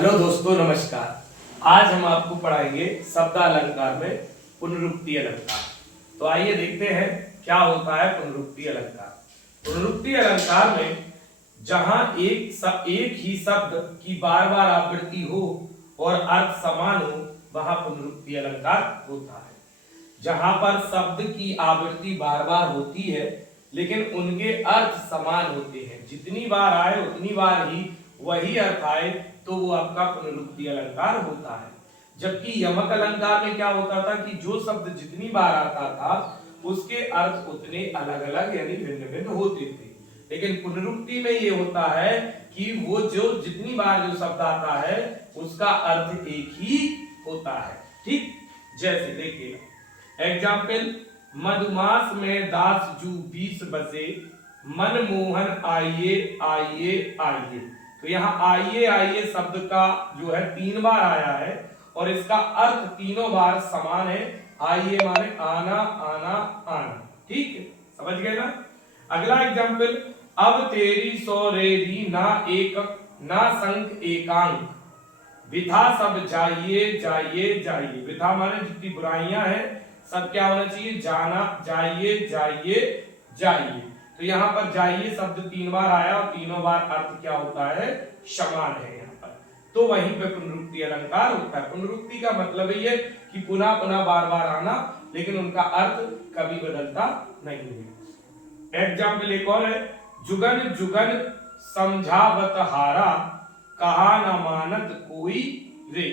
Hello दोस्तों, नमस्कार। आज हम आपको पढ़ाएंगे शब्दालंकार में पुनरुक्ति अलंकार। तो आइए देखते हैं क्या होता है पुनरुक्ति अलंकार। पुनरुक्ति अलंकार में जहां एक ही शब्द की बार बार आवृत्ति हो और अर्थ समान हो, वहां पुनरुक्ति अलंकार होता है। जहां पर शब्द की आवृत्ति बार बार होती है लेकिन उनके अर्थ समान होते हैं, जितनी बार आए उतनी बार ही वही अर्थ आए, तो वो आपका पुनरुक्ति अलंकार होता है। जबकि यमक अलंकार में क्या होता था कि जो शब्द जितनी बार आता था उसके अर्थ उतने अलग अलग यानी भिन्न भिन्न होते थे। लेकिन पुनरुक्ति में ये होता है कि वो जो जितनी बार जो शब्द आता है उसका अर्थ एक ही होता है। ठीक, जैसे देखिए एग्जाम्पल, मधुमास में दास जू 20 बसे, मनमोहन आइए आइए आइए। तो यहाँ आइए आइए शब्द का जो है 3 बार आया है और इसका अर्थ तीनों बार समान है। आइए माने आना आना आना। ठीक है, समझ गए ना। अगला एग्जाम्पल, अब तेरी सौरेरी ना एक ना संक एकांक, विधा सब जाइए जाइए जाइए। विधा माने जितनी बुराइयां हैं सब क्या होना चाहिए, जाना, जाइए जाइए जाइए। तो यहाँ पर जाइए शब्द 3 बार आया और तीनों बार अर्थ क्या होता है, समान है यहाँ पर। तो वहीं पे पुनरुक्ति अलंकार होता है। पुनरुक्ति का मतलब ये कि पुनः पुनः बार बार आना, लेकिन उनका अर्थ कभी बदलता नहीं है। एग्जाम्पल एक और है, जुगन जुगन समझावत हारा, कहा न मानत कोई रे।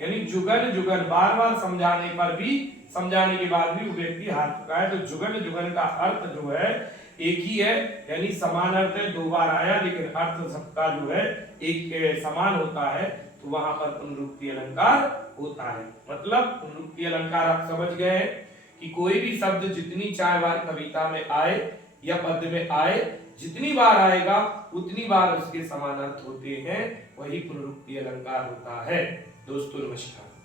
यानी जुगन जुगन बार बार समझाने पर भी, समझाने के बाद भी वो व्यक्ति हार चुका है। तो जुगन जुगन का अर्थ जो है एक ही है, यानी समान अर्थ है, 2 बार आया लेकिन अर्थ सबका जो है एक समान होता है, तो वहां पर पुनरुक्ति अलंकार होता है। मतलब पुनरुक्ति अलंकार आप समझ गए हैं कि कोई भी शब्द जितनी 4 बार कविता में आए या पद्य में आए, जितनी बार आएगा उतनी बार उसके समान अर्थ होते हैं, वही पुनरुक्ति अलंकार होता है। दोस्तों नमस्कार।